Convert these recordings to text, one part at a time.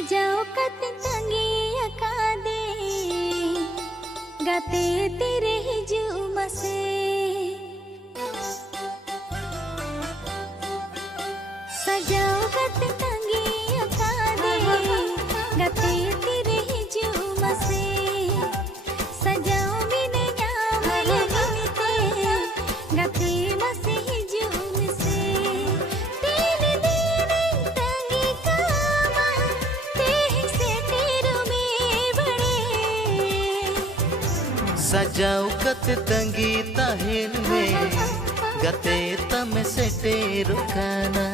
सजाओ कत तंगी अकादे गाते तेरे हिजू मसे सजाओ कत तंगी अकादे गाते तेरे हिजू मसे सजाओ मिने न्यामल गिनते गाते मसे हिजू मसे तेरे दिन तंगी कामा तेह से तेरो में बड़े सजाओ कत तंगी ताहिन में गते तम से टेरो खाना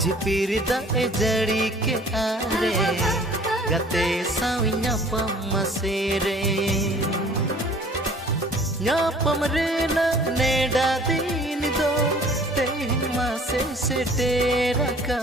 झिपिर दा ए जड़ी के आरे गते साविया पम सेरे न्यापम रे न नेडा दिन दो तेह मासे से टेरा का